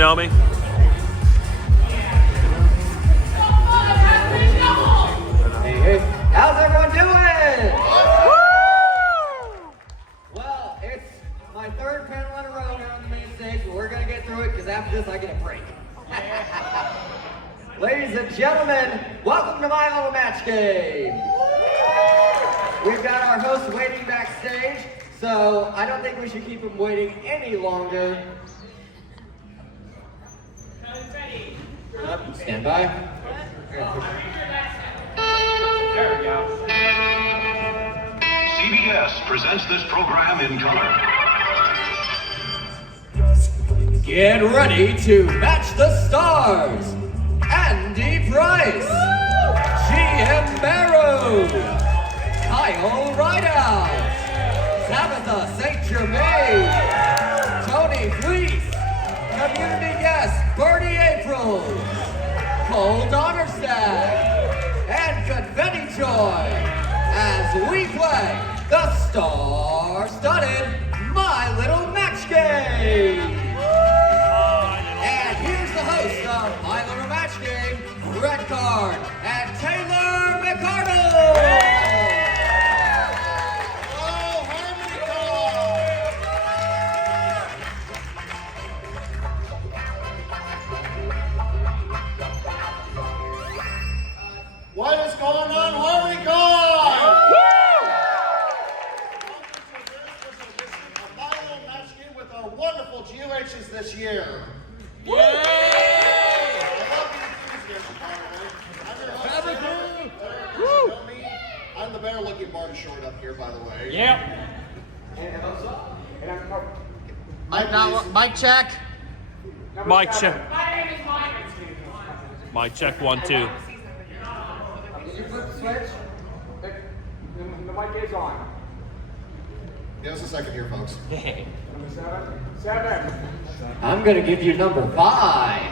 know me. Hey, how's everyone doing? Well, it's my third panel in a row here on the main stage, but we're gonna get through it because after this I get a break. Ladies and gentlemen, welcome to my little match game. We've got our host waiting backstage, so I don't think we should keep him waiting any longer. Stand by. There we go. CBS presents this program in color. Get ready to match the stars. Andy Price, G.M. Barrow, Kyle Rideout, Tabitha St. Germain, Tony Fleece, community guest Bertie April, Cole Donnerstag, and Confetti Joy as we play the star-studded My Little Match Game. And here's the host of My Little Match Game, Red Card, and Taylor McCardle. Oh, HarmonyCon! What is going on, HarmonyCon? Welcome to a very special edition of My Little Match Game with our wonderful GOHs this year. I love the enthusiasm, by the way. I'm your host, Taylor. You know me. I'm the better-looking Martin Short up here, by the way. Yep. Mic check. Mic check. My name is Mike. Mic check 1, 2. Did you flip the switch? The mic is on. Give us a second here, folks. Number 7. I'm gonna give you number 5.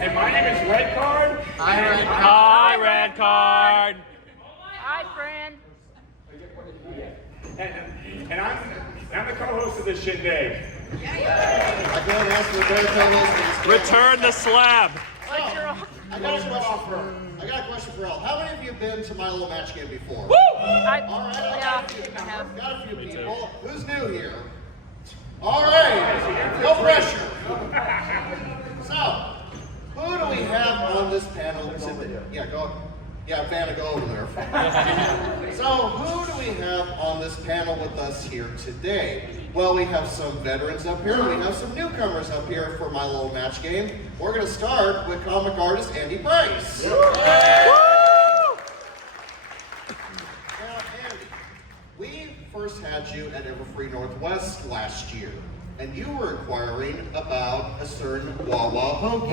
And my name is Red Card. Hi, Red Card. Hi, friend. And I'm the co-host of this shindig. I go and ask for a better co-host. Return the slab. I got a question for all. How many of you have been to My Little Match Game before? Woo! All right, I have. got a few people. Who's new here? All right, no pressure. So, who do we have on this panel today? Vanna, go over there. So, who do we have on this panel with us here today? Well, we have some veterans up here, and we have some newcomers up here for My Little Match Game. We're going to start with comic artist Andy Price. Now, Andy, we first had you at Everfree Northwest last year, and you were inquiring about a certain Wawa Hoagie.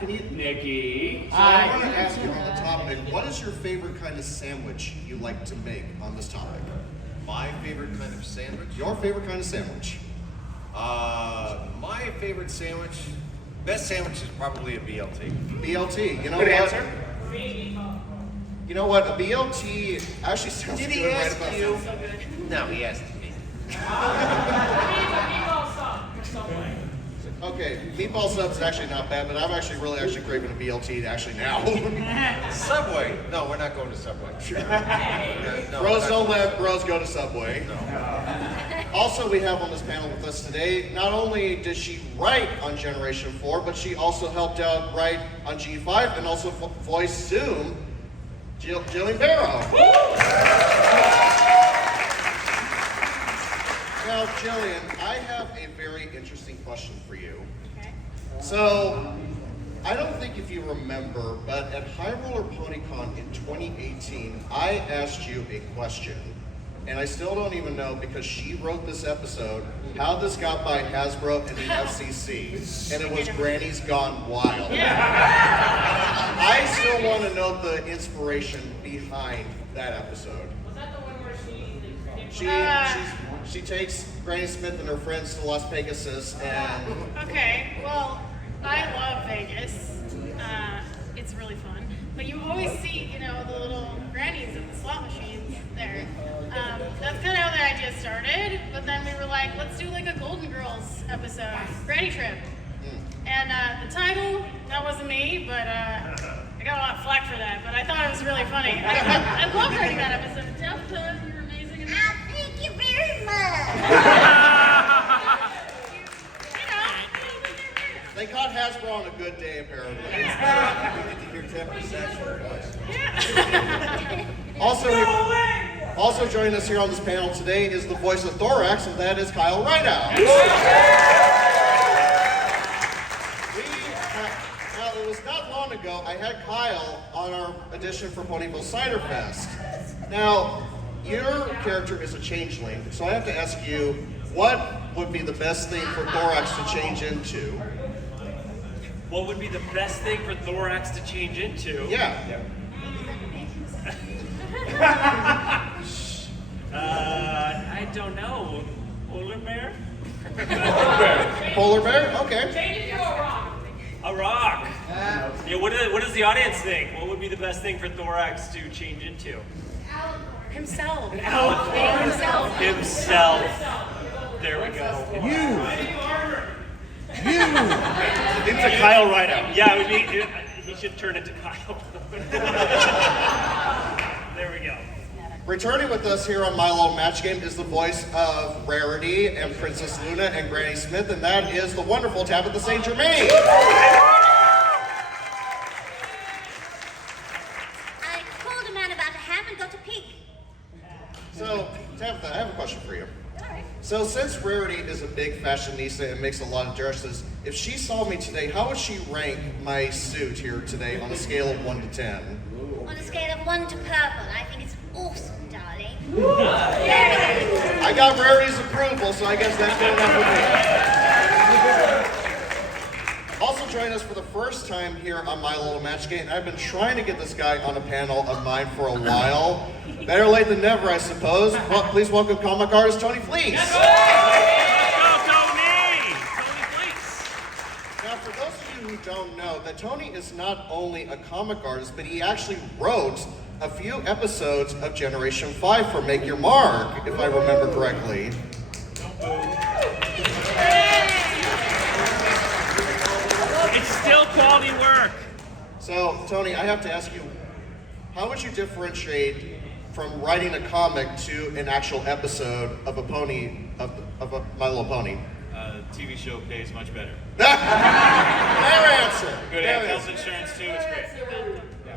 Can you, Nikki. so I want to ask you on the topic, what is your favorite kind of sandwich you like to make on this topic? My favorite kind of sandwich? Your favorite kind of sandwich? My favorite sandwich, best sandwich is probably a BLT. BLT, you know Good what? answer. You know what, a BLT actually sounds Did he good right ask about you? now. No, he asked me. Okay, meatball subs is actually not bad, but I'm actually craving a BLT actually now. Subway. No, we're not going to Subway. Sure. No, Bros we're don't not- let bros go to Subway. Also, we have on this panel with us today, not only did she write on Generation 4, but she also helped out write on G5 and also voice Zoom, Jillian Barrow. Now, Jillian, I have a very interesting question for you. Okay. So, I don't think if you remember, but at High Roller PonyCon in 2018, I asked you a question. And I still don't even know, because she wrote this episode, how this got by Hasbro and the FCC. And it was Granny's Gone Wild. I still want to know the inspiration behind that episode. Was that the one where She takes Granny Smith and her friends to Las Vegas and... Okay, well, I love Vegas. It's really fun. But you always see, the little grannies at the slot machines there. That's kind of how the idea of started, but then we were like, let's do like a Golden Girls episode, Granny Trip. And the title, that wasn't me, but I got a lot of flack for that, but I thought it was really funny. I loved writing that episode. Jeff, you were amazing in that. Thank you very much. They caught Hasbro on a good day, apparently. Yeah. We get to hear 10% for it was. Also joining us here on this panel today is the voice of Thorax, and that is Kyle Rideout. Now, it was not long ago I had Kyle on our edition for Ponyville Cider Fest. Now, your character is a changeling, so I have to ask you, what would be the best thing for Thorax to change into? What would be the best thing for Thorax to change into? Yeah. I don't know. Polar bear? Polar bear? Okay. A rock. Yeah. What does the audience think? What would be the best thing for Thorax to change into? Himself. Himself. There we go. Into Kyle Rideout. Yeah, it would be. He should turn into Kyle. There we go. Returning with us here on My Little Match Game is the voice of Rarity and Princess Luna and Granny Smith, and that is the wonderful Tabitha St. Germain. I called a man about a ham and got a pig. So, Tabitha, I have a question for you. All right. So, since Rarity is a big fashionista and makes a lot of dresses, if she saw me today, how would she rank my suit here today on a scale of 1 to 10? On a scale of 1 to purple, I think it's awesome, darling. I got Rarity's approval, so I guess that's good enough for me. Also joining us for the first time here on My Little Match Game, I've been trying to get this guy on a panel of mine for a while. Better late than never, I suppose. Well, please welcome comic artist Tony Fleece. Let's go, Tony! Tony Fleece. Now, for those of you who don't know, that Tony is not only a comic artist, but he actually wrote a few episodes of Generation 5 for Make Your Mark, if I remember correctly. It's still quality work. So, Tony, I have to ask you, how would you differentiate from writing a comic to an actual episode of a pony, of a My Little Pony? TV show pays much better. Fair answer. Good Fair health answer. insurance too, it's great.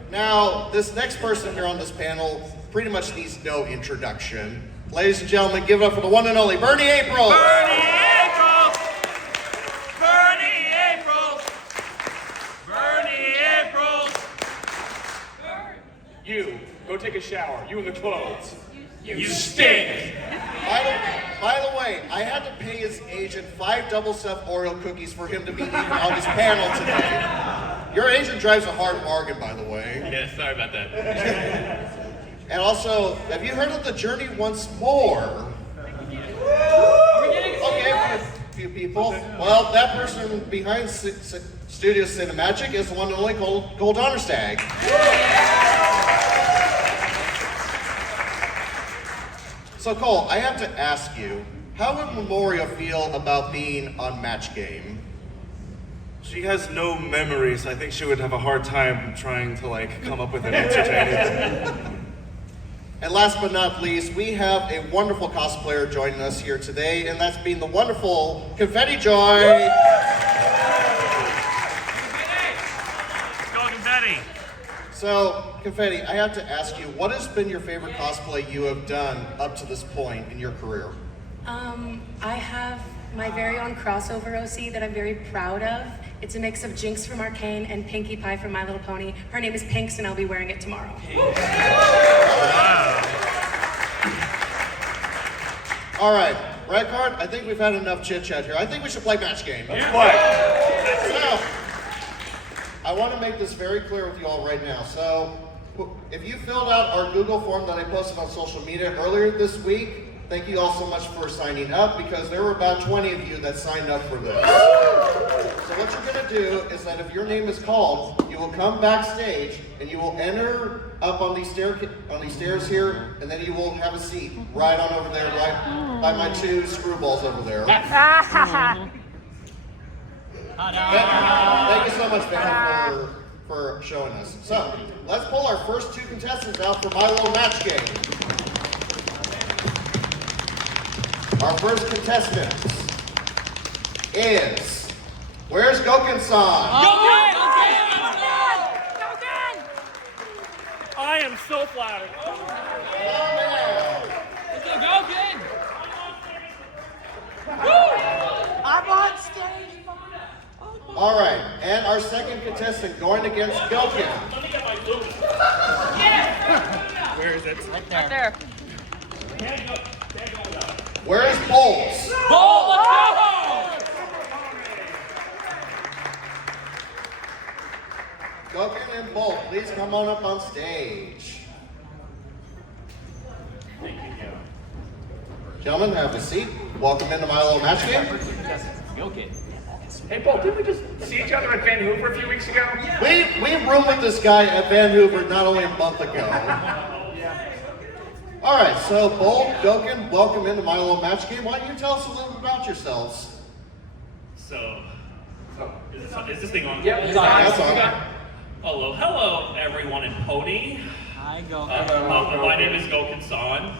Now, this next person here on this panel pretty much needs no introduction. Ladies and gentlemen, give it up for the one and only Bernie April. Bernie April! Bernie April! Bernie April! You, go take a shower. You in the clothes. You stink! By the way, I had to pay his agent 5 double-stuffed Oreo cookies for him to be even on this panel today. Your agent drives a hard bargain, by the way. Yeah, sorry about that. And also, have you heard of the Journey Once More? Okay, for a few people. Well, that person behind Studio Cinemagic is the one and only Cole Donnerstag. So Cole, I have to ask you, how would Memoria feel about being on Match Game? She has no memories. I think she would have a hard time trying to come up with an answer to anything. And last but not least, we have a wonderful cosplayer joining us here today, and that's being the wonderful Confetti Joy. Go, Confetti! So, Confetti, I have to ask you, what has been your favorite cosplay you have done up to this point in your career? I have my very own crossover OC that I'm very proud of. It's a mix of Jinx from Arcane and Pinkie Pie from My Little Pony. Her name is Pinks, and I'll be wearing it tomorrow. All right, Red Card, I think we've had enough chit-chat here. I think we should play Match Game. Let's play. So, I want to make this very clear with you all right now. So, if you filled out our Google form that I posted on social media earlier this week, thank you all so much for signing up because there were about 20 of you that signed up for this. So what you're gonna do is that if your name is called, you will come backstage and you will enter up on these stairs here, and then you will have a seat right on over there, right by my 2 screwballs over there. Thank you so much, Ben, for showing us. So, let's pull our first 2 contestants out for my little match game. Our first contestant is, where's Goken-san? I am so flattered. I'm on stage. All right, and our second contestant going against Goken. Where is it? Right there. Where is Bolts? Goken and Bolt, please come on up on stage. Gentlemen, have a seat. Welcome into my little match game. Hey, Paul, didn't we just see each other at Van Hoover a few weeks ago? We roomed with this guy at Van Hoover not only a month ago. All right, so Bolt, Goken, welcome into my little match game. Why don't you tell us a little about yourselves? So, is this thing on? Yeah, it's That's on. Hello, everyone in Pony. Hi, go. My name is Goken-san.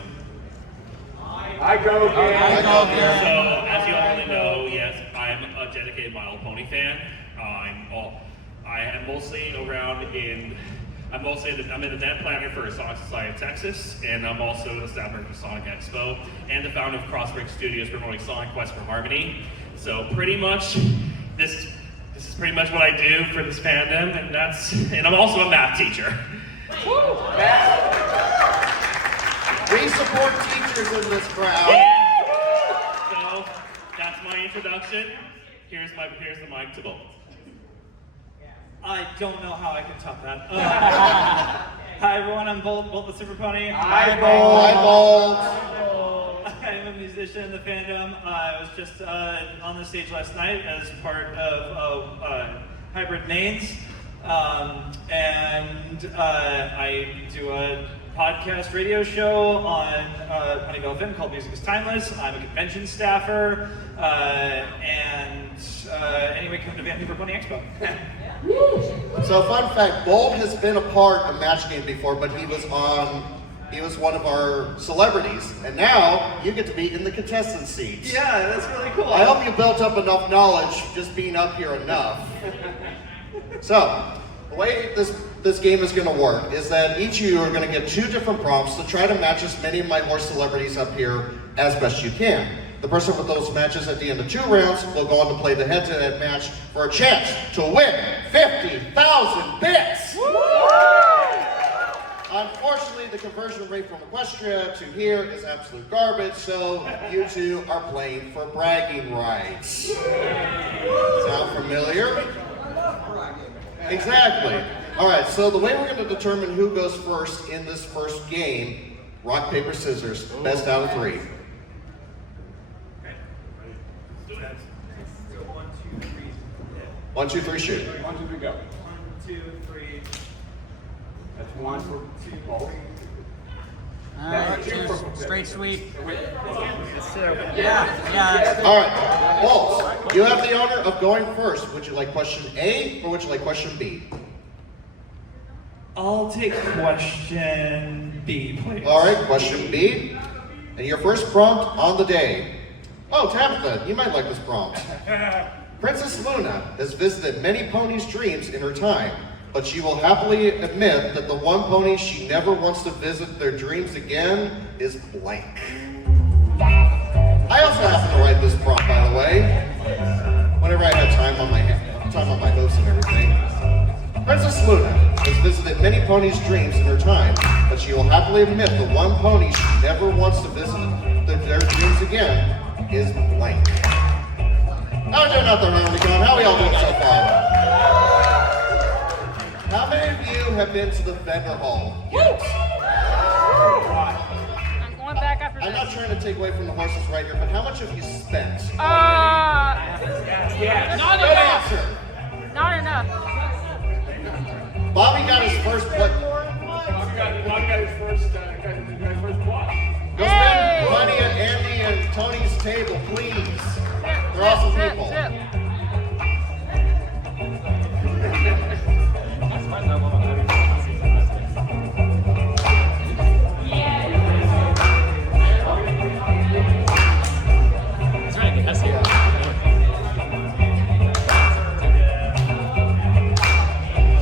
I go again. So, as you already know, yes, I'm a dedicated My Little Pony fan. I am mostly around in. I'm an event planner for Sonic Society of Texas, and I'm also the staff member for Sonic Expo, and the founder of Crossbreak Studios promoting Sonic Quest for Harmony. So pretty much, this is pretty much what I do for this fandom, and I'm also a math teacher. Woo! We support teachers in this crowd. So that's my introduction. Here's the mic to both. I don't know how I can top that. Hi everyone, I'm Bolt the Super Pony. Hi Bolt. I'm a musician in the fandom. I was just on the stage last night as part of Hybrid Mains. And I do a podcast radio show on Ponyville FM called Music is Timeless. I'm a convention staffer. Anyway, come to Van Hoover Pony Expo. So fun fact, Bolt has been a part of Match Game before, but he was one of our celebrities, and now you get to be in the contestant seats. Yeah, that's really cool. I hope you built up enough knowledge just being up here enough. So, the way this game is going to work is that each of you are going to get 2 different prompts to try to match as many of my horse celebrities up here as best you can. The person with those matches at the end of 2 rounds will go on to play the head-to-head match for a chance to win 50,000 bits! Unfortunately, the conversion rate from Equestria to here is absolute garbage, so you 2 are playing for bragging rights. Sound familiar? Exactly. All right, so the way we're going to determine who goes first in this first game, rock, paper, scissors, best out of 3. 1, 2, 3, shoot. 1, 2, 3, go. 1, 2, 3. That's 1 for Bolt. Straight sweep. Yeah. All right, Bolt, you have the honor of going first. Would you like question A or would you like question B? I'll take question B, please. All right, question B. And your first prompt on the day. Oh, Tabitha, you might like this prompt. Princess Luna has visited many ponies' dreams in her time, but she will happily admit that the one pony she never wants to visit their dreams again is blank. I also happen to write this prompt, by the way, whenever I had time on my host and everything. Princess Luna has visited many ponies' dreams in her time, but she will happily admit the one pony she never wants to visit their dreams again is blank. How are we doing out there, HarmonyCon? How are we all doing so far? How many of you have been to the vendor hall? I'm going back after I'm this. not trying to take away from the horses right here, but how much have you spent? Yeah. Not Good enough. answer. Not enough. Bobby got his first what? Bobby got his first watch. Go spend money at Andy and Tony's table, please. They're awesome people.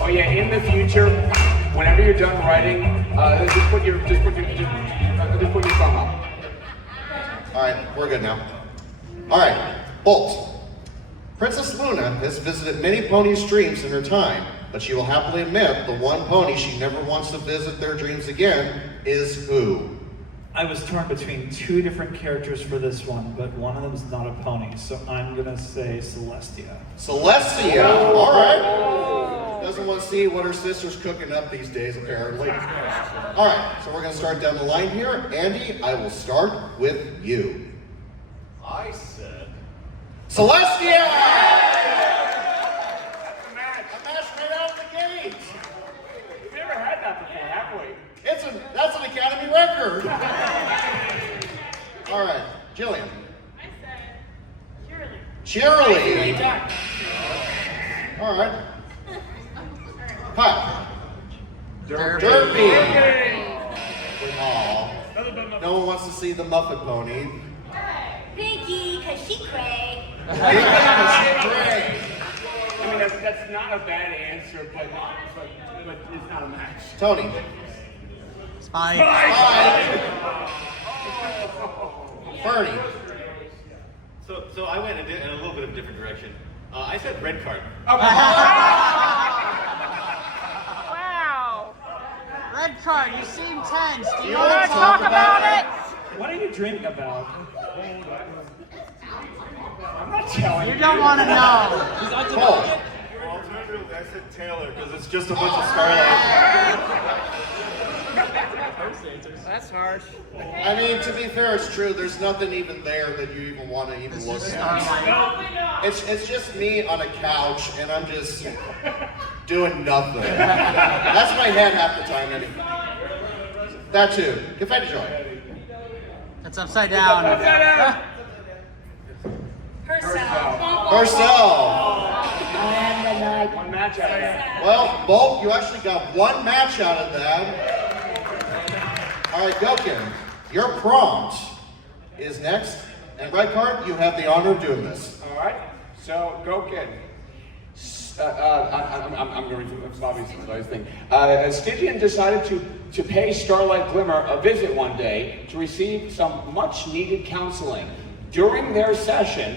Oh yeah, in the future, whenever you're done writing, just put your thumb up. All right, we're good now. All right, Bolt. Princess Luna has visited many ponies' dreams in her time, but she will happily admit the one pony she never wants to visit their dreams again is who? I was torn between two different characters for this one, but one of them is not a pony, so I'm gonna say Celestia. Celestia, all right. Doesn't want to see what her sister's cooking up these days, apparently. All right, so we're gonna start down the line here. Andy, I will start with you. I said. Celestia! That's a match. A match right out of the gate. We've never had that before, have we? That's an Academy record. All right, Jillian. I said Cheerily. Cheerily. All right. Kyle. Derpy. Aw. No one wants to see the Muppet Pony. Vicky, cause she cray. Great. I mean, that's not a bad answer, but it's not a match. Tony. Spike. Bernie. So I went in a little bit of a different direction. I said red card. Wow. Red card, you seem tense. Do you You want wanna to talk about it? What are you dreaming about? I'm not telling you. You don't want to know. Cole. Alternatively, I said Taylor because it's just a bunch of Starlight. That's harsh. I mean, to be fair, it's true. There's nothing even there that you even want to even look at. It's just me on a couch, and I'm just doing nothing. That's my head half the time, anyway. That too. Confetti Joy. It's upside down. Herself. One match out of that. Well, Bolt, you actually got one match out of that. All right, Goken, your prompt is next. And Red Card, you have the honor of doing this. All right. So Goken. I'm going to read from Bobby's thing. Stygian decided to pay Starlight Glimmer a visit one day to receive some much-needed counseling. During their session,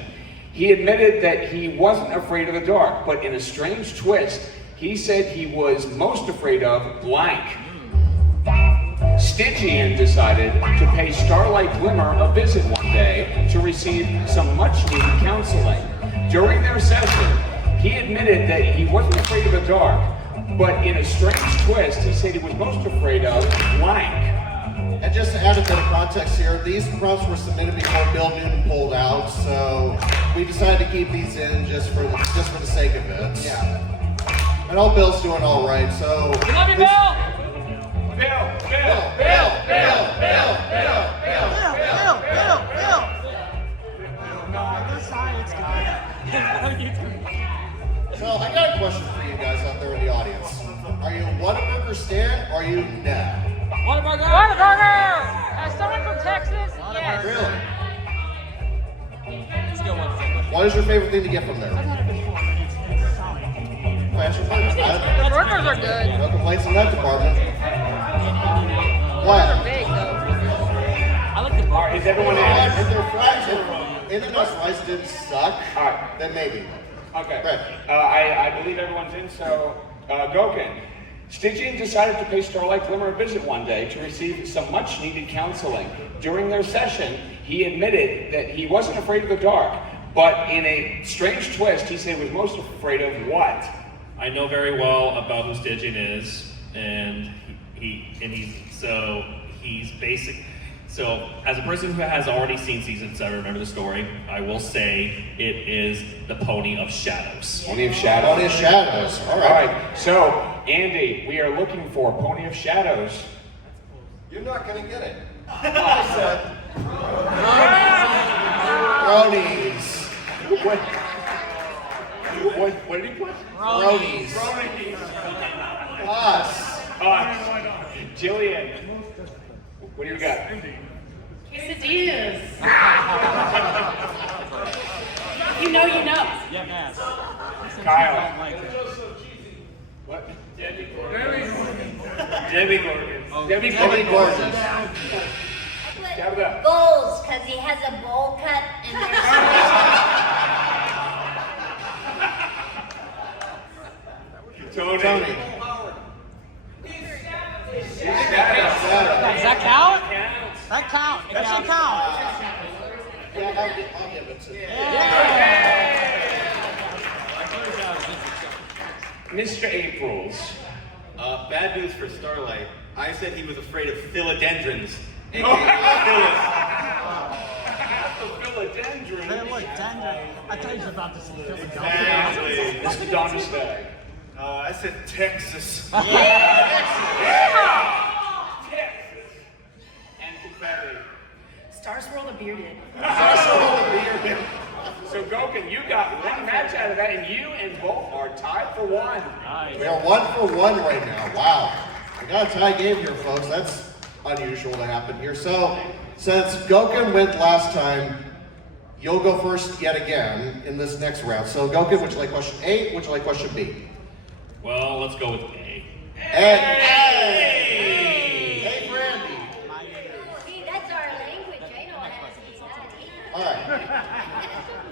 he admitted that he wasn't afraid of the dark, but in a strange twist, he said he was most afraid of blank. Stygian decided to pay Starlight Glimmer a visit one day to receive some much-needed counseling. During their session, he admitted that he wasn't afraid of the dark, but in a strange twist, he said he was most afraid of blank. And just to add a bit of context here, these prompts were submitted before Bill Newton pulled out, so we decided to keep these in just for the sake of it. Yeah. And all Bill's doing all right, so. We love you, Bill! Bill. No, the science guy. So I got a question for you guys out there in the audience. Are you Whataburger Stan or are you Ned? Whataburger! Whataburger! As someone from Texas, yes. Really? Let's go one. What is your favorite thing to get from there? Answer first. Burgers are good. No complaints in that department. What? Big though. I like the bar. Is everyone in? If their fries, if In-N-Out fries didn't suck, All right. then maybe. Okay. Right. I believe everyone's in, so Goken. Stygian decided to pay Starlight Glimmer a visit one day to receive some much-needed counseling. During their session, he admitted that he wasn't afraid of the dark, but in a strange twist, he said he was most afraid of what? I know very well about who Stygian is, and he's So, as a person who has already seen season 7, remember the story, I will say it is the Pony of Shadows. Pony of Shadows. Pony of Shadows. All All right. right. So, Andy, we are looking for Pony of Shadows. You're not gonna get it. Bronies. What did he put? Bronies. Us. Jillian, what do you got? Quesadillas. You know. Yeah, man. Kyle. What? Debbie Gorgon. Debbie Gordon. Tabitha. Goals, because he has a bowl cut and there's Tony. Does that count? That count. That should count. Yeah, I'll give it to Mr. Aprils. Bad news for Starlight. I said he was afraid of philodendrons. aka Philodendron. Hey, look, tender. I thought he was about to say Exactly. Mr. Donnerstag. I said Texas. And confetti. Star Swirl the Bearded. So Goken, you got one match out of that, and you and both are tied for one. We are 1-for-1 right now. Wow. I got a tie game here, folks. That's unusual to happen here. So, since Goken went last time, you'll go first yet again in this next round. So, Goken, would you like question A? Would you like question B? Well, let's go with A. A for Andy. See, that's our language. I know how to say that. All right.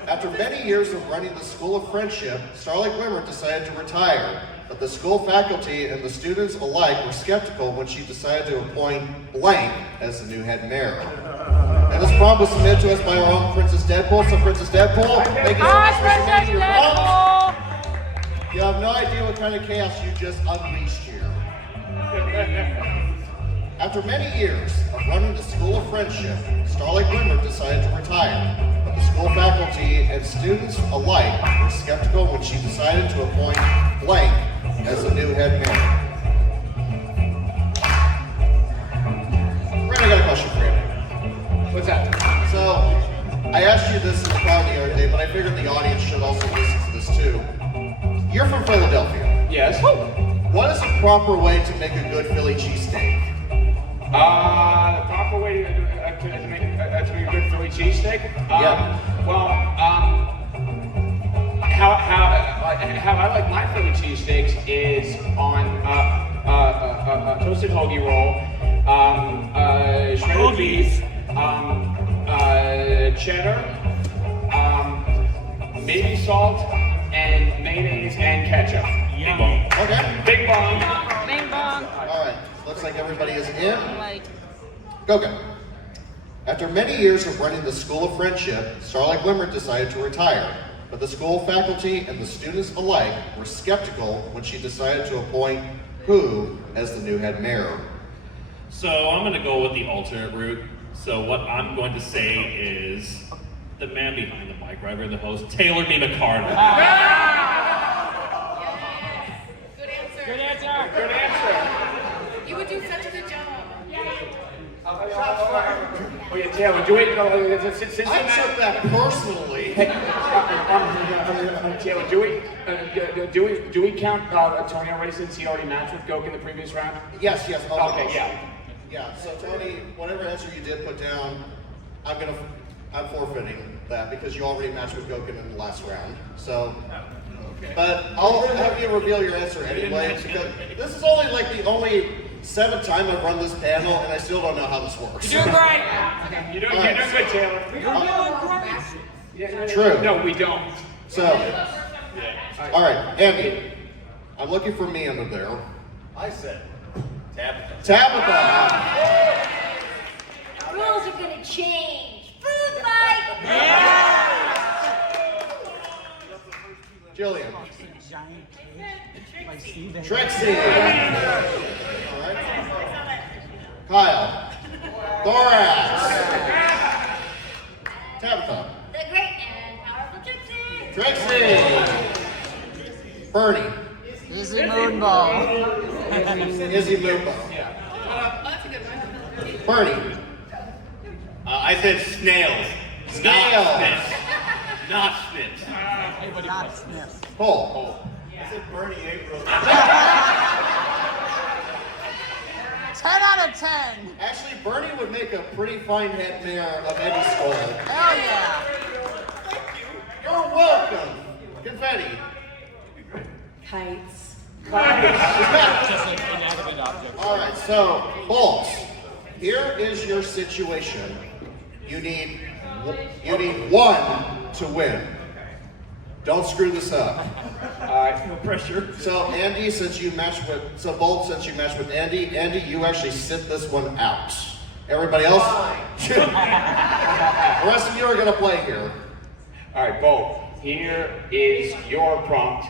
After many years of running the School of Friendship, Starlight Glimmer decided to retire, but the school faculty and the students alike were skeptical when she decided to appoint blank as the new head mayor. And this prompt was submitted to us by our own Princess Deadpool. So Princess Deadpool, thank you so much for submitting your prompt. You have no idea what kind of chaos you just unleashed here. After many years of running the School of Friendship, Starlight Glimmer decided to retire, but the school faculty and students alike were skeptical when she decided to appoint blank as the new head mayor. Brandon, I got a question for you. What's that? So, I asked you this in the crowd the other day, but I figured the audience should also listen to this too. You're from Philadelphia. Yes. What is the proper way to make a good Philly cheesesteak? The proper way to make a good Philly cheesesteak? Yeah. Well, how I like my Philly cheesesteaks is on toasted hoagie roll, shredded beef, cheddar, maybe salt, and mayonnaise and ketchup. Bing bong. Okay. Bing bong. Bing bong. All right. Looks like everybody is in. Like, Goken. After many years of running the School of Friendship, Starlight Glimmer decided to retire, but the school faculty and the students alike were skeptical when she decided to appoint who as the new head mayor. So I'm going to go with the alternate route. So what I'm going to say is the man behind the mic, right, the host, Taylor B. McCarter. Good answer. good answer. Good answer. You would do such a good job. Oh yeah, Taylor, do we? Since I took that personally. Taylor, do we count Tony already since he already matched with Goken in the previous round? Yes. Okay, yeah. Yeah, so Tony, whatever answer you did put down, I'm forfeiting that because you already matched with Goken in the last round. So, but I'll have you reveal your answer anyway because this is only like the only 7th time I've run this panel and I still don't know how this works. You're doing great. You're doing good, Taylor. True. No, we don't. So, all right, Andy, I'm looking for me under there. I said Tabitha. Tabitha. Rules are gonna change. Food fight! Jillian. Giant cake. Like Steven. Trixie. All right. Kyle. Thorax. Tabitha. The great and powerful Trixie. Trixie. Bernie. Izzy Moonball. Izzy Moonball. That's a good one. Bernie. I said snails. Snails. Not Smiths. Not Smiths. Not Smith. Cole. I said Bernie April. 10 out of 10. Actually, Bernie would make a pretty fine head mayor of any school. Hell yeah. You're welcome. Confetti. Kites. Just an inanimate object. All right, so Bolt, here is your situation. You need one to win. Don't screw this up. No pressure. So Andy, Bolt, since you matched with Andy, you actually sit this one out. Everybody else? The rest of you are gonna play here. All right, Bo, here is your prompt.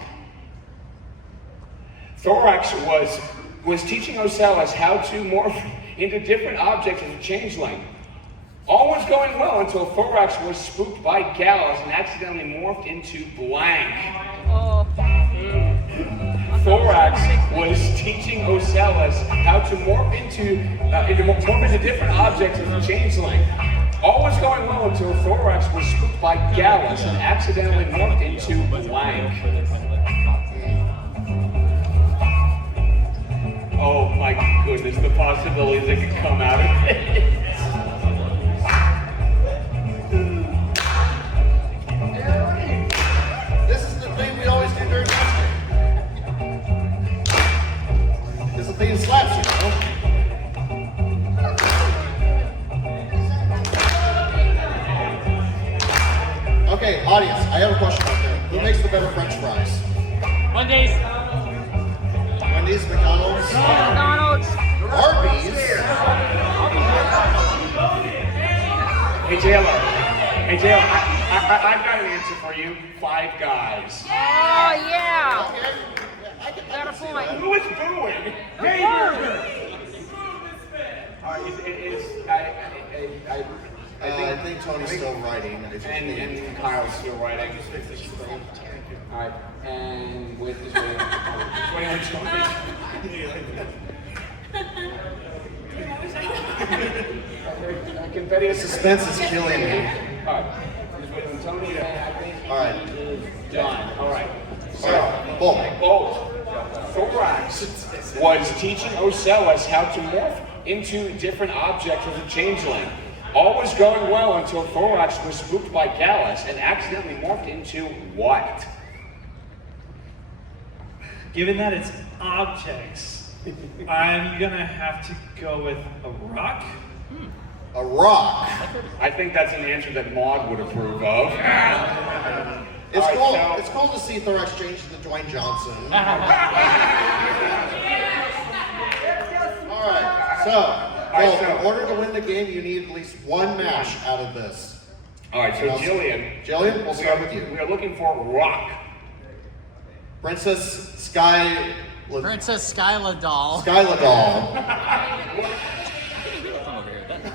Thorax was teaching Ocellus how to morph into different objects as a changeling. All was going well until Thorax was spooked by Gallus and accidentally morphed into blank. Thorax was teaching Ocellus how to morph into different objects as a changeling. All was going well until Thorax was spooked by Gallus and accidentally morphed into blank. Oh my goodness, the possibilities that could come out of it. This is the thing we always do during match day. This is the thing that slaps you, know? Okay, audience, I have a question out there. Who makes the better French fries? Wendy's. Wendy's, McDonald's, McDonald's. Arby's. Hey Taylor, I've got an answer for you. 5 Guys. Oh, yeah. Okay. Got a point. Who is booing? Hey, all right, I think Tony's still writing. and Kyle's still writing. All right, and with this way, confetti is Suspense is killing me. All right, just wait on Tony, and I think All right. he is done. All right, All right, Bolt. Thorax was teaching Ocellus how to morph into different objects as a changeling. All was going well until Thorax was spooked by Gallus and accidentally morphed into what? Given that it's objects, I'm gonna have to go with a rock. A rock. I think that's an answer that Maud would approve of. It's All right, cool. so- It's cool to see Thorax change to Dwayne Johnson. All right. So, in order to win the game, you need at least one match out of this. All right, so Jillian, we'll start with you. We are looking for rock. Princess Sky. Princess Skyla doll. Skyla doll.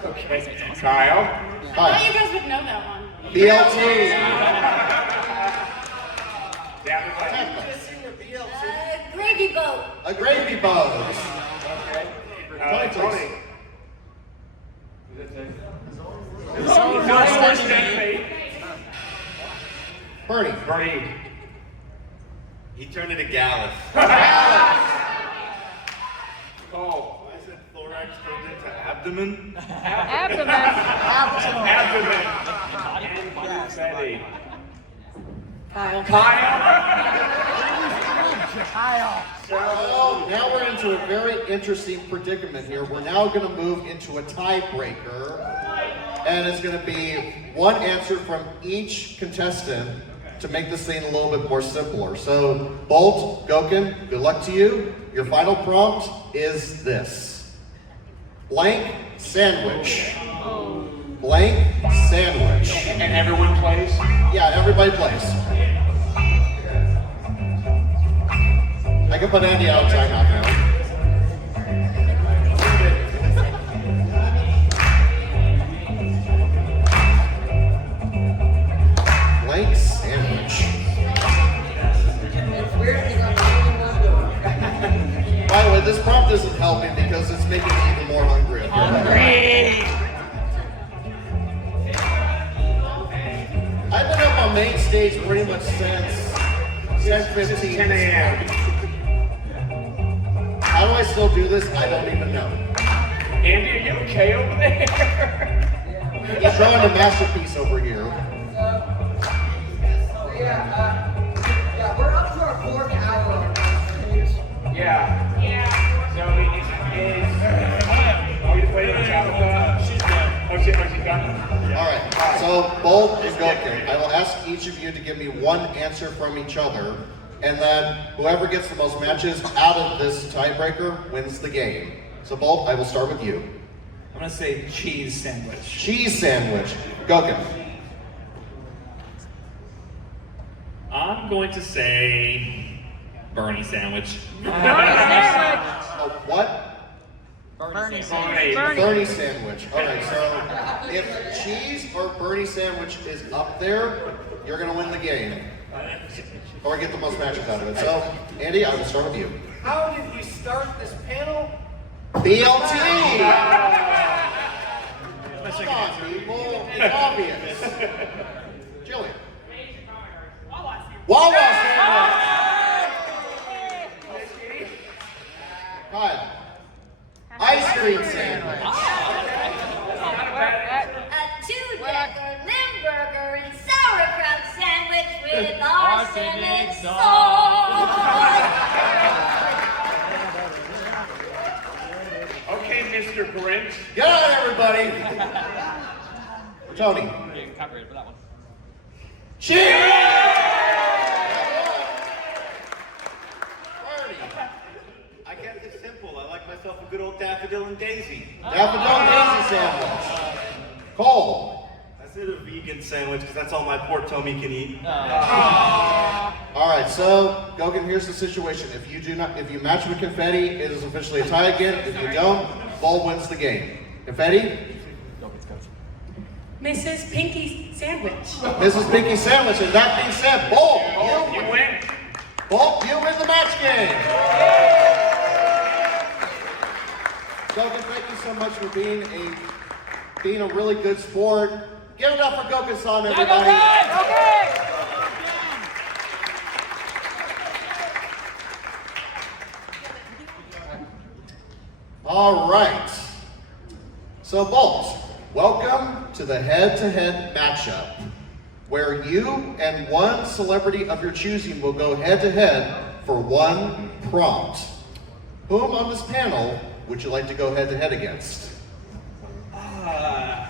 Okay, Kyle. I thought you guys would know that one. BLT. Gravy boat. A gravy boat. Okay. Tony. Bernie. He turned into Gallus. Cole. I said Thorax turned into abdomen. Abdomen. And confetti. Kyle. So now we're into a very interesting predicament here. We're now going to move into a tiebreaker, and it's going to be one answer from each contestant to make this thing a little bit more simpler. So Bolt, Goken, good luck to you. Your final prompt is this: blank sandwich. Blank sandwich. And everyone plays? Yeah, everybody plays. I can put Andy out of timeout now. main stage pretty much since 10:15. 10 a.m. How do I still do this? I don't even know. Andy, are you okay over there? He's drawing a masterpiece over here. Yeah, we're up to our 4th hour on stage. Yeah. So are we just waiting on Tabitha? She's done. Oh, she's done? All right. So Bolt and Goken, I will ask each of you to give me one answer from each other, and then whoever gets the most matches out of this tiebreaker wins the game. So Bolt, I will start with you. I'm gonna say cheese sandwich. Cheese sandwich. Goken. I'm going to say Bernie sandwich. What? Bernie Bernie sandwich. All right, so if cheese or Bernie sandwich is up there, you're going to win the game. Or get the most matches out of it. So, Andy, I will start with you. How did you start this panel? BLT! Come on, people. It's obvious. Jillian. Wawa sandwich! Kyle. Ice cream sandwich. A 2-decker Limburger and sauerkraut sandwich with arsenic sauce. Okay, Mr. Grinch. Get on, everybody. Tony. Copyrighted for that one. Cheers! I kept it simple. I like myself a good old daffodil and daisy. Daffodil and daisy sandwich. Cole. I said a vegan sandwich because that's all my poor tummy can eat. All right, so Goken, here's the situation. If you match with confetti, it is officially a tie again. If you don't, Bull wins the game. Confetti? Mrs. Pinky Sandwich. Mrs. Pinky Sandwich, and that being said, Bull, You win. Bull, you win the match game. Goken, thank you so much for being a really good sport. Give it up for Goken-san, everybody. All right. So, Bolt, welcome to the head-to-head matchup, where you and one celebrity of your choosing will go head-to-head for one prompt. Whom on this panel would you like to go head-to-head against? I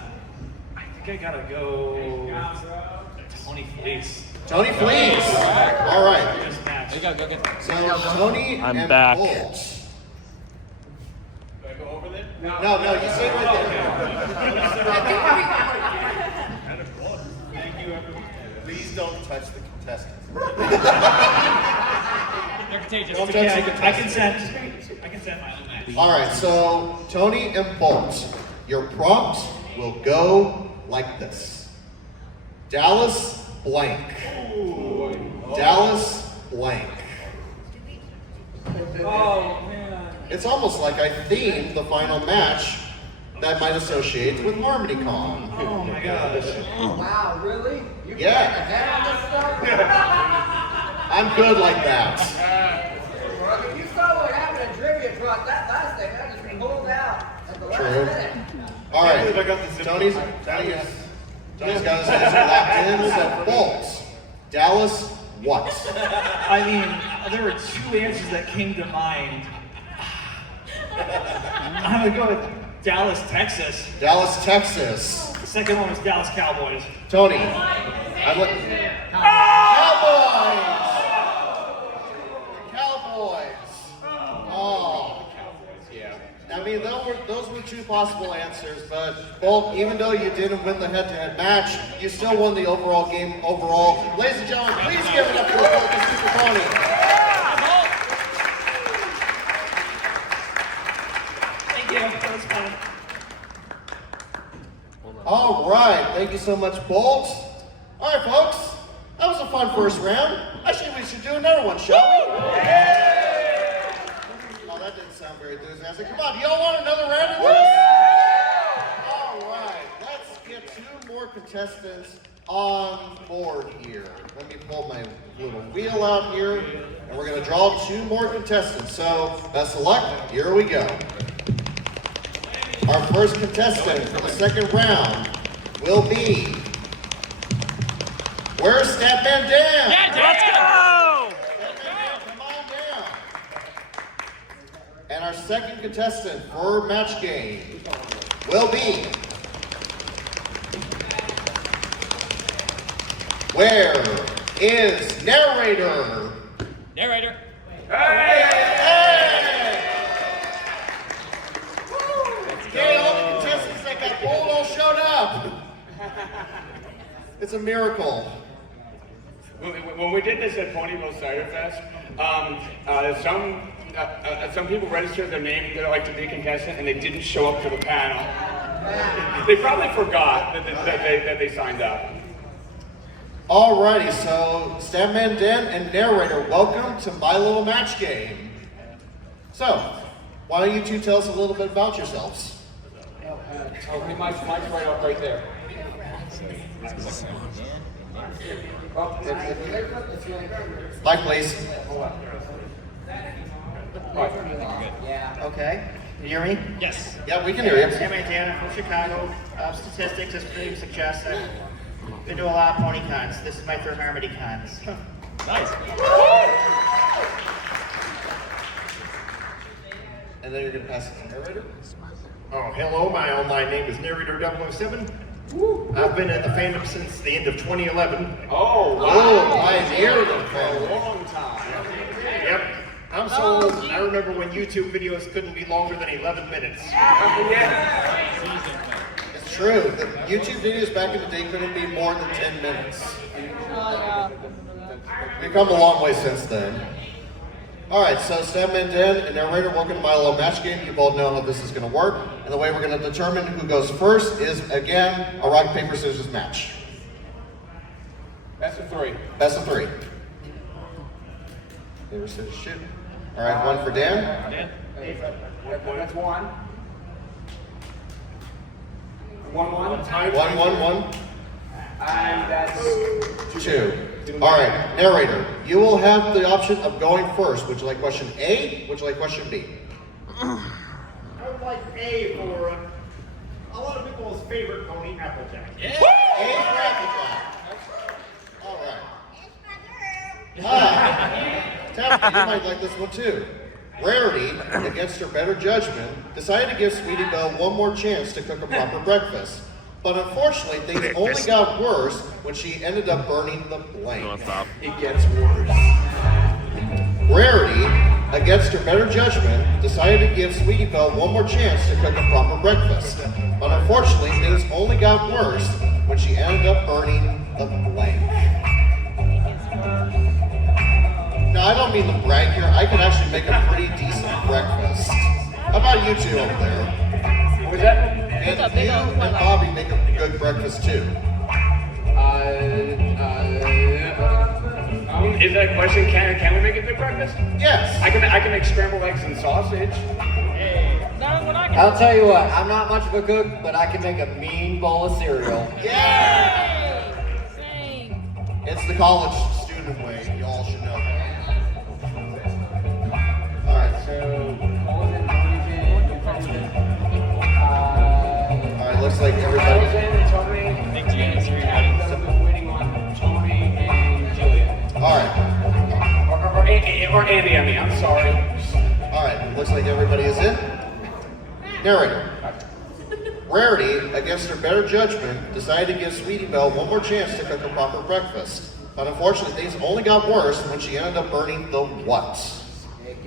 think I gotta go Tony Fleece. Tony Fleece. All right. There you go, go get So Tony and back. Bolt. Do I go over there? No, you sit right Thank you, everyone. Please don't touch the contestants. They're contagious. Don't Okay, touch the I consent. I consent my own match. All right, so Tony and Bolt, your prompt will go like this. Dallas blank. Dallas blank. Oh man. It's almost like I themed the final match that might associate with HarmonyCon. Oh my gosh. Wow, really? You Yeah. got ahead on this stuff? I'm good like that. You saw what happened at Trivia Truck that last day. I just pulled out at the last True. minute. All I right, believe I got the zip Tony's line. got his answer locked in. So Bolt, Dallas what? I mean, there were two answers that came to mind. I'm gonna go with Dallas, Texas. Dallas, Texas. The second one was Dallas Cowboys. Tony. Cowboys! Cowboys! Oh. I mean, those were two possible answers, but Bolt, even though you didn't win the head-to-head match, you still won the overall game overall. Ladies and gentlemen, please give it up for Bolt and Super Tony. Thank you. That was fun. All right, thank you so much, Bolt. All right, folks, that was a fun first round. I think we should do another one, shall we? Oh, that didn't sound very enthusiastic. Come on, do y'all want another round of this? All right, let's get two more contestants on board here. Let me pull my little wheel out here, and we're going to draw 2 more contestants. So, best of luck. Here we go. Our first contestant for the second round will be... Where's Statman Dan? Let's go! Come on down. And our second contestant for match game will be... Where is narrator? Narrator. Okay, all the contestants that got pulled all showed up. It's a miracle. When we did this at Ponyville Cider Fest, some people registered their name that like to be a contestant, and they didn't show up to the panel. They probably forgot that they signed up. Alrighty, so Statman Dan and narrator, welcome to My Little Match Game. So, why don't you two tell us a little bit about yourselves? Mike's right up right there. Mike, please. Okay. Can you hear me? Yes. Yeah, we can hear you. I'm Dan from Chicago. Statistics, as the name suggests, I've been to a lot of PonyCons. This is my third HarmonyCon. Nice. And then you're going to pass it to the narrator? Oh, hello, my online name is Narrator 007. I've been in the fandom since the end of 2011. Oh, wow. Pioneer of the fandom. Long time. Yep. I'm so old, I remember when YouTube videos couldn't be longer than 11 minutes. It's true. The YouTube videos back in the day couldn't be more than 10 minutes. We've come a long way since then. Alright, so Statman Dan and narrator, welcome to My Little Match Game. You both know how this is going to work. And the way we're going to determine who goes first is, again, a rock, paper, scissors match. Best of 3. Best of 3. Paper, scissors, shoot. Alright, 1 for Dan. Dan. That's 1. 1-1. 1-1-1. And that's 2. Alright, narrator, you will have the option of going first. Would you like question A? Would you like question B? I would like A for a lot of people's favorite pony, Applejack. A for Applejack. Alright. Taffy, you might like this one too. Rarity, against her better judgment, decided to give Sweetie Belle one more chance to cook a proper breakfast. But unfortunately, things only got worse when she ended up burning the blank. It gets worse. Rarity, against her better judgment, decided to give Sweetie Belle one more chance to cook a proper breakfast. But unfortunately, things only got worse when she ended up burning the blank. Now, I don't mean to brag here. I could actually make a pretty decent breakfast. How about you two over there? What was that? And you and Bobby make a good breakfast too. Is that a question? Can we make a good breakfast? Yes. I can make scrambled eggs and sausage. I'll tell you what, I'm not much of a cook, but I can make a mean bowl of cereal. Yeah! It's the college student way. You all should know that. Alright, So, alright, looks like everybody. Waiting on Tony and Julia. Alright. Or Andy, I'm sorry. Alright, looks like everybody is in. Narrator. Rarity, against her better judgment, decided to give Sweetie Belle one more chance to cook a proper breakfast. But unfortunately, things only got worse when she ended up burning the what?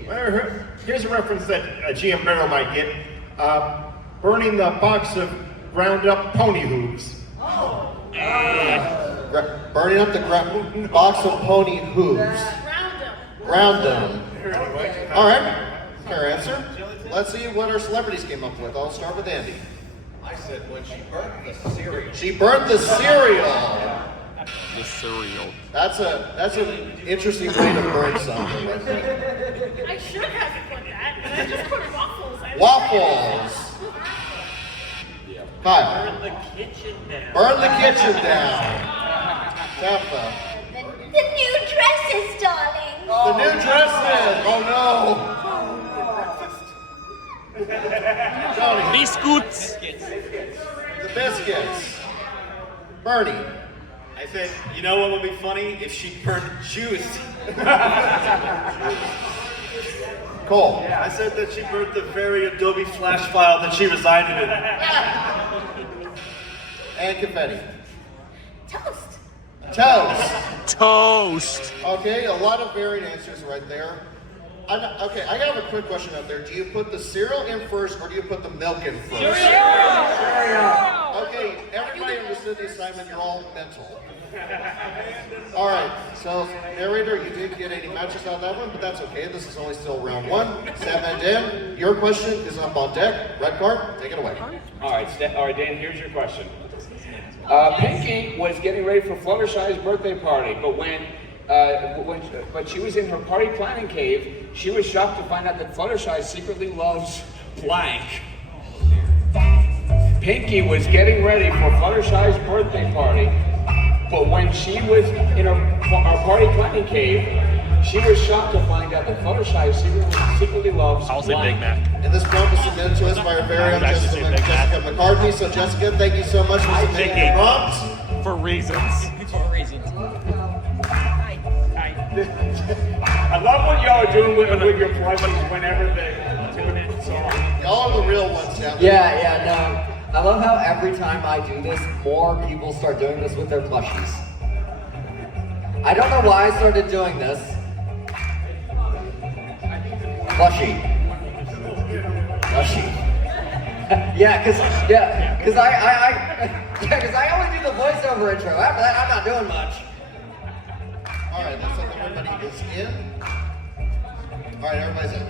Well, here's a reference that GM Barrow might get. Burning the box of ground up pony hooves. Burning up the box of pony hooves. Ground them. Alright, fair answer. Let's see what our celebrities came up with. I'll start with Andy. I said when she burnt the cereal. She burnt the cereal. The cereal. That's an interesting way to burn something right there. I should have put that, but I just put waffles. Waffles. Kyle. Burn the kitchen down. Burn the kitchen down. Tabitha. The new dresses, darling. The new dresses. Oh no. Tony. Biscuits. The biscuits. Bernie. I said, you know what would be funny if she burnt shoes. Cole. I said that she burnt the very Adobe Flash file that she resided in. And confetti. Toast. Toast. Toast. Okay, a lot of varied answers right there. Okay, I have a quick question out there. Do you put the cereal in first or do you put the milk in first? Cereal! Okay, everybody understood the assignment. You're all mental. All right, so narrator, you did get 80 matches out of that one, but that's okay. This is only still round one. Sam and Dan, your question is up on deck. Red card, take it away. All right, Dan, here's your question. Pinky was getting ready for Fluttershy's birthday party, but when she was in her party planning cave, she was shocked to find out that Fluttershy secretly loves blank. Pinky was getting ready for Fluttershy's birthday party, but when she was in her party planning cave, she was shocked to find out that Fluttershy secretly loves I'll say blank. Big Mac. And this prompt was submitted to us by our very own Jessica McCartney. So Jessica, thank you so much for submitting the prompt. For reasons. I love what y'all are doing with your plushies whenever they tune in song. Y'all are the real ones down there. Yeah, no. I love how every time I do this, more people start doing this with their plushies. I don't know why I started doing this. Plushie. Cause I only do the voiceover intro. After that, I'm not doing much. All right, looks like everybody is in. All right, everybody's in.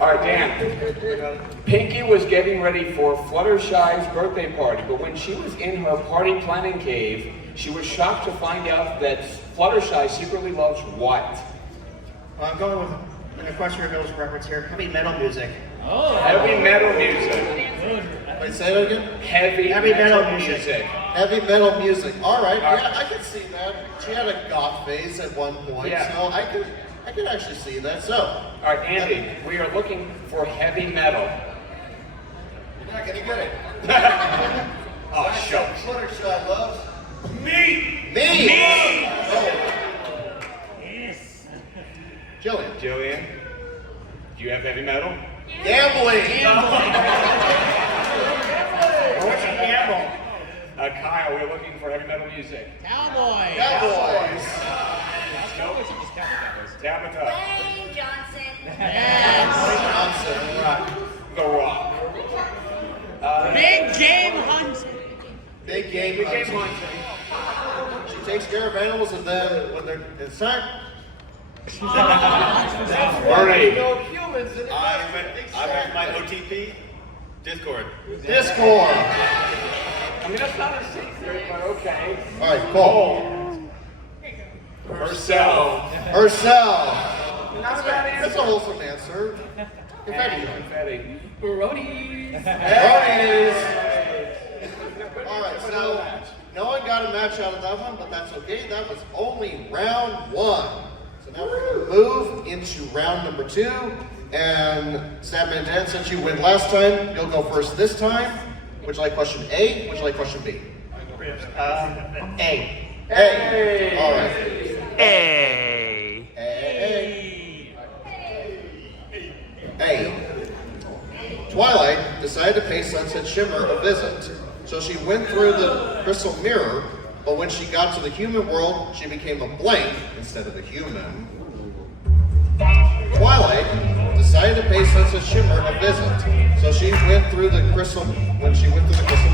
All right, Dan. Pinky was getting ready for Fluttershy's birthday party, but when she was in her party planning cave, she was shocked to find out that Fluttershy secretly loves what? I'm going with an Equestria Girls reference here. Heavy metal music. Oh. Heavy metal music. Wait, say that again? Heavy metal music. Heavy metal music. All right, yeah, I can see that. She had a goth phase at one point, so I could actually see that. So, all right, Andy, we are looking for heavy metal. You're not gonna get it. Oh, shucks. Fluttershy loves me. Oh. Jillian, do you have heavy metal? Gambling. What's a gamble? Kyle, we're looking for heavy metal music. Cowboys. Tabitha. Wayne Johnson. Johnson. The Rock. Big game hunting. Big game hunting. She takes care of animals, and then when they're inside. Bernie. I went my OTP. Discord. Discord. I mean, that's not a secret, but okay. All right, Cole. Herself. That's a wholesome answer. Confetti. Brodies. All right, so no one got a match out of that one, but that's okay. That was only round one. So now we're going to move into round number two. And Sam and Dan, since you win last time, you'll go first this time. Would you like question A? Would you like question B? A. All right. A. Twilight decided to pay Sunset Shimmer a visit. So she went through the crystal mirror, but when she got to the human world, she became a blank instead of a human. Twilight decided to pay Sunset Shimmer a visit. So she went through the crystal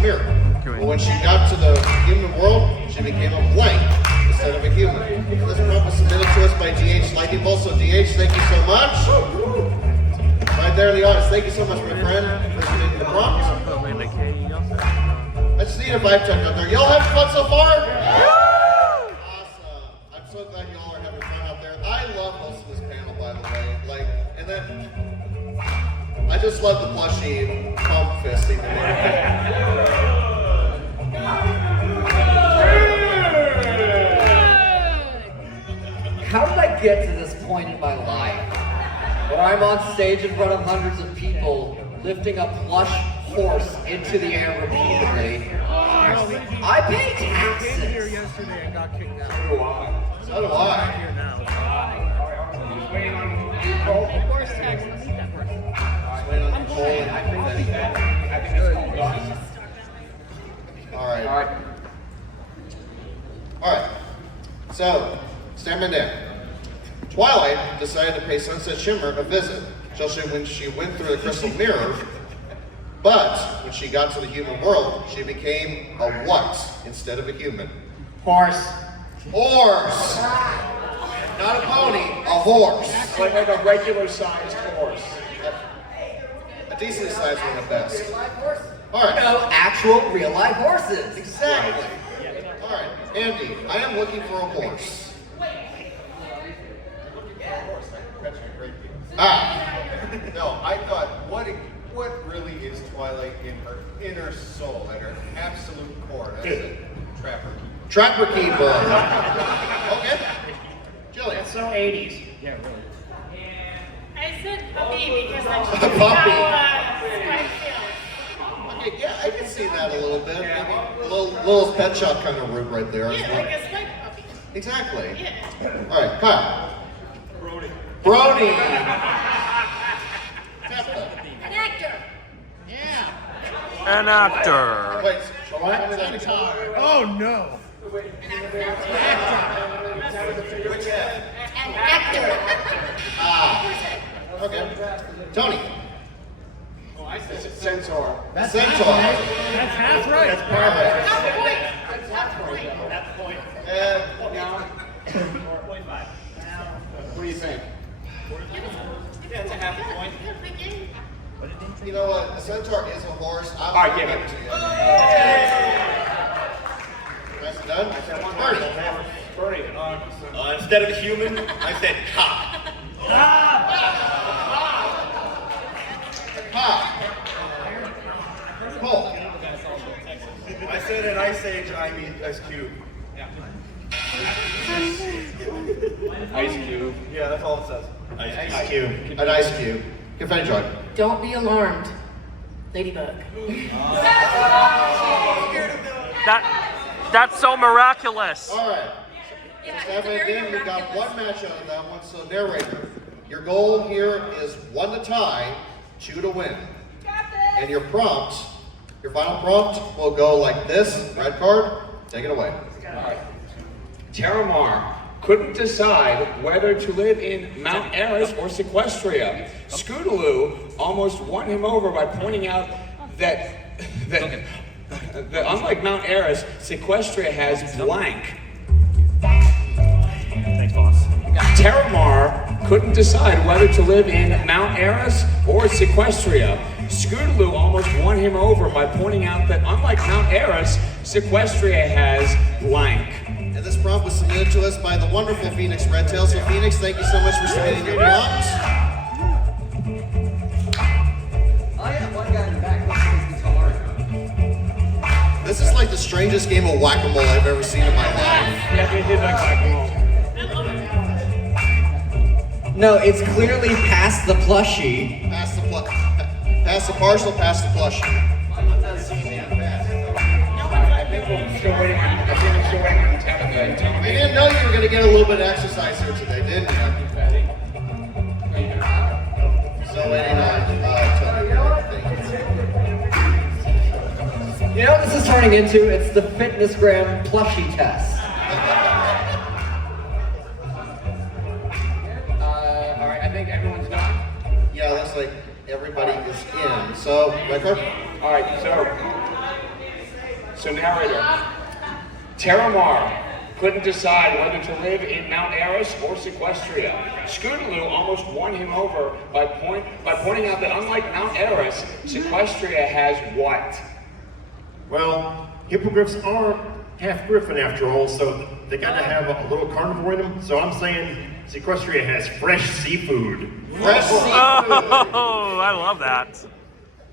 mirror. But when she got to the human world, she became a blank instead of a human. This prompt was submitted to us by DH Lightning Bolt. So DH, thank you so much. Right there in the audience, thank you so much, my friend, for submitting the prompt. I just need a vibe check out there. Y'all having fun so far? Awesome. I'm so glad y'all are having fun out there. I love hosting this panel, by the way. And then I just love the plushie pump fisting. get to this point in my life where I'm on stage in front of hundreds of people lifting a plush horse into the air repeatedly. I pay taxes. Yesterday and got kicked out. So do I. Here now. Waiting on you, Cole. Horse taxes. Waiting on Cole, and I think that's done. All right. All right. All right. So, stand down. Twilight decided to pay Sunset Shimmer a visit. When she went through the crystal mirror, but when she got to the human world, she became a what instead of a human? Horse. Horse. Not a pony, a horse. Like a regular-sized horse. A decent sized one at best. All right. No, actual real-life horses. Exactly. All right, Andy, I am looking for a horse. No, I thought, what really is Twilight in her inner soul, at her absolute core? I said, Trapper Keeper. Trapper Keeper. Okay. Jillian. That's so 80s. Yeah, really. I said puppy because then she A can see puppy. how Spike feels. Okay, yeah, I can see that a little bit. Maybe a little pet shop kind of route right there. Yeah, like a Spike puppy. Exactly. Yeah. All right, Kyle. Brody. Brody. An actor. Yeah. An actor. Wait, what? Oh no. An actor. Okay. Tony. Oh, I said Centaur. Centaur. That's half right. That's perfect. Half point. What do you think? Yeah, it's a half point. You know what? A centaur is a horse. All right, give it. to you. That's done. Marty. Bernie. Instead of a human, I said cop. Cole. I said in Ice Age, I mean Ice Cube. Ice Cube. Yeah, that's all it says. Ice Cube. An ice cube. Confetti jar. Don't be alarmed. Ladybug. That's so miraculous. All right. Seven, then we got one match out of that one. So narrator, your goal here is 1 to tie, 2 to win. And your prompt, your final prompt will go like this. Red card, take it away. All right. Terramar couldn't decide whether to live in Mount Eris or Sequestria. Scootaloo almost won him over by pointing out that unlike Mount Eris, Sequestria has blank. Thanks, boss. Terramar couldn't decide whether to live in Mount Eris or Sequestria. Scootaloo almost won him over by pointing out that unlike Mount Eris, Sequestria has blank. And this prompt was submitted to us by the wonderful Phoenix Redtail. So Phoenix, thank you so much for submitting your prompt. Oh yeah, one guy in the back looks his guitar. This is like the strangest game of whack-a-mole I've ever seen in my life. Yeah, it did like whack-a-mole. No, it's clearly past the plushie. Pass the partial, pass the plushie. I think we're still waiting on You didn't know you were going to get a little bit of exercise here today, didn't you? So waiting on Tony. You know what this is turning into? It's the Fitnessgram plushie test. all right, I think everyone's done. Yeah, looks like everybody is in. So, record? All right, so narrator. Terramar couldn't decide whether to live in Mount Eris or Sequestria. Scootaloo almost won him over by pointing out that unlike Mount Eris, Sequestria has what? Well, hippogriffs are half griffin after all, so they gotta have a little carnivore in them. So I'm saying Sequestria has fresh seafood. Fresh seafood. Oh, I love that.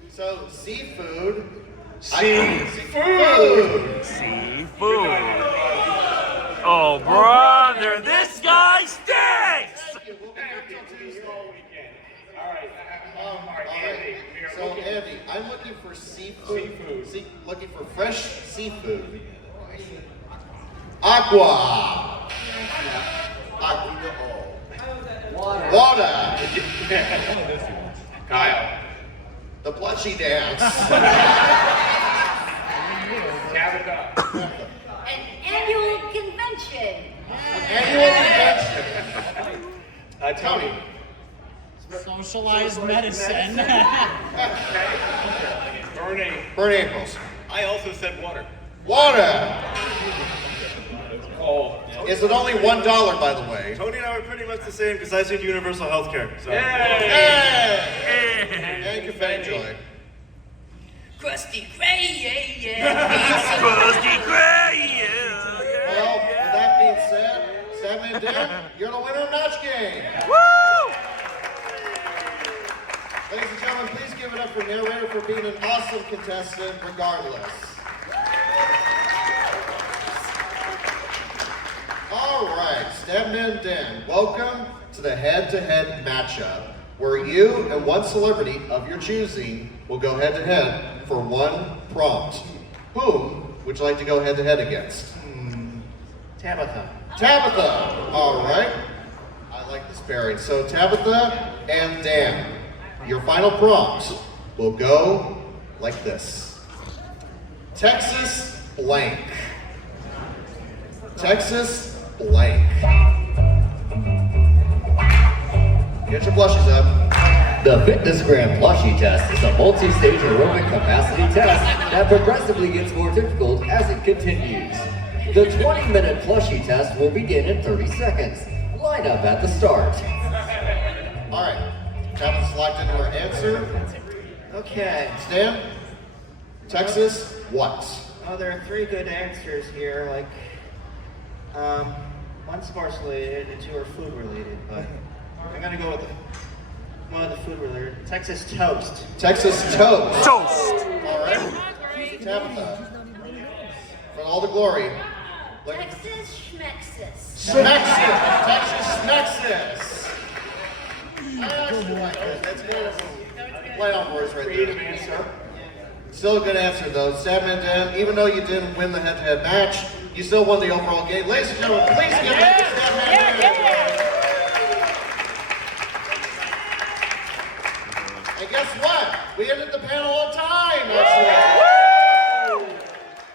So, seafood. Seafood. Seafood. Oh, brother, this guy stinks! right. So Andy, I'm looking for seafood. Looking for fresh seafood. Aqua. Water. Kyle. The blushy dance. Tabitha. An annual convention. Tony. Socialized medicine. Burn Aprils. I also said water. Water. Cole. Is it only $1, by the way? Tony and I were pretty much the same because I said universal health care. So. Hey! And confetti joy. Krusty Gray, yeah. Krusty Gray, yeah. Well, with that being said, Sam and Dan, you're the winner of match game. Woo! Ladies and gentlemen, please give it up for narrator for being an awesome contestant regardless. All right, Stabman Dan, welcome to the head-to-head matchup, where you and one celebrity of your choosing will go head-to-head for one prompt. Whom would you like to go head-to-head against? Tabitha. Tabitha, all right. I like this pairing. So Tabitha and Dan, your final prompt will go like this. Texas blank. Texas blank. Get your blushes up. The Fitness Gram Plushie Test is a multi-stage aerobic capacity test that progressively gets more difficult as it continues. The 20-minute plushie test will begin in 30 seconds. Line up at the start. All right, Tabitha's locked into her answer. Okay. Stan, Texas, what? Oh, there are three good answers here. Like, one's sports related and two are food related, but I'm gonna go with one of the food related. Texas toast. Texas toast. Toast. All right, Tabitha, for all the glory. Texas schmexus. Smexus. Texas Smexus. That's good. Play on words right there. Still a good answer though. Stabman Dan, even though you didn't win the head-to-head match, you still won the overall game. Ladies and gentlemen, please give it to Stabman Dan. And guess what? We ended the panel on time, actually.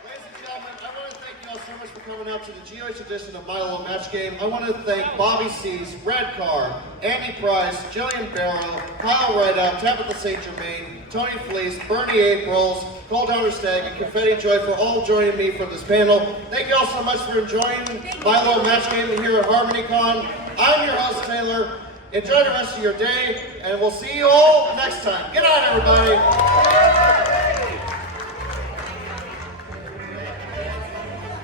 Ladies and gentlemen, I want to thank you all so much for coming out to the GOH edition of My Little Match Game. I want to thank Bobby C's, Red Car, Andy Price, Jillian Barrow, Kyle Rideout, Tabitha St. Germain, Tony Fleece, Bernie Aprils, Cole Downer-Stagg, and Confetti Joy for all joining me for this panel. Thank you all so much for enjoying My Little Match Game here at HarmonyCon. I'm your host, Taylor. Enjoy the rest of your day, and we'll see you all next time. Good night, everybody.